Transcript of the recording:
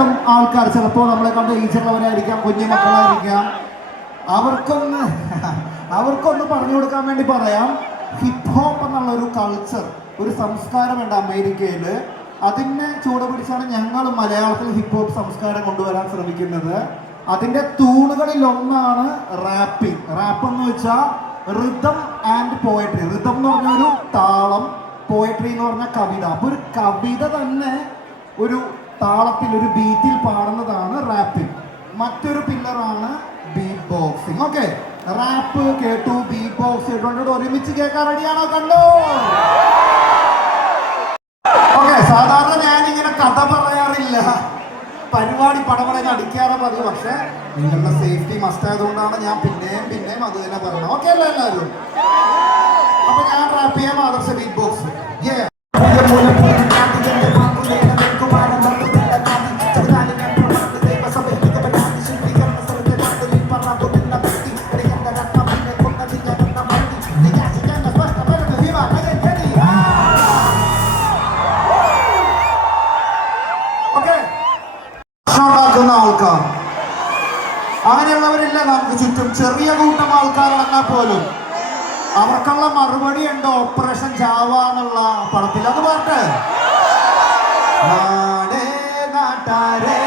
കൂട്ടം ആൾക്കാർ, ചിലപ്പോൾ നമ്മളെ കണ്ട് ഏജുള്ളവരായിരിക്കാം, കുഞ്ഞു മക്കളായിരിക്കാം, അവർക്കൊന്ന് പറഞ്ഞു കൊടുക്കാൻ വേണ്ടി പറയാം. ഹിപ്പ് ഹോപ്പ് എന്നുള്ള ഒരു കൾച്ചർ, ഒരു സംസ്കാരമുണ്ട് അമേരിക്കയിൽ. അതിനെ ചൂട് പിടിച്ചാണ് ഞങ്ങൾ മലയാളത്തിൽ ഹിപ്പ് ഹോപ്പ് സംസ്കാരം കൊണ്ടുവരാൻ ശ്രമിക്കുന്നത്. അതിൻ്റെ തൂണുകളിൽ ഒന്നാണ് റാപ്പിംഗ്. റാപ്പ് എന്ന് വെച്ചാൽ റിതം ആൻഡ് പോയട്രി. റിതം എന്ന് പറഞ്ഞ ഒരു താളം, പോയട്രി എന്ന് പറഞ്ഞ കവിത. അപ്പോൾ ഒരു കവിത തന്നെ ഒരു താളത്തിൽ, ഒരു ബീറ്റിൽ പാടുന്നതാണ് റാപ്പിംഗ്. മറ്റൊരു പില്ലറാണ് ബീറ്റ് ബോക്സിംഗ്. ഓക്കെ, റാപ്പ് കേട്ടു, ബീറ്റ് ബോക്സ് കേട്ടു, ഒരുമിച്ച് കേൾക്കാൻ റെഡിയാണോ? കണ്ടോ? ഓക്കെ, സാധാരണ ഞാനിങ്ങനെ കഥ പറയാറില്ല, പരിപാടി പടപടയിൽ അടിക്കാതെ പതിവ്. പക്ഷെ നിങ്ങളുടെ സേഫ്റ്റി മസ്റ്റ് ആയതുകൊണ്ടാണ് ഞാൻ പിന്നെയും അത് തന്നെ പറയുന്നത്. ഓക്കെ അല്ല എല്ലാവരും? അപ്പൊ ഞാൻ റാപ്പ് ചെയ്യാൻ ആദർശ ബീറ്റ് ബോക്സ്. ആൾക്കാർ അങ്ങനെയുള്ളവരില്ല നമുക്ക് ചുറ്റും. ചെറിയ കൂട്ടം ആൾക്കാരാണെന്നാൽ പോലും അവർക്കുള്ള മറുപടി ഉണ്ട് ഓപ്പറേഷൻ ജാവ എന്നുള്ള പടത്തിൽ. അത് പാട്ട് നാടേ നാട്ടാരേ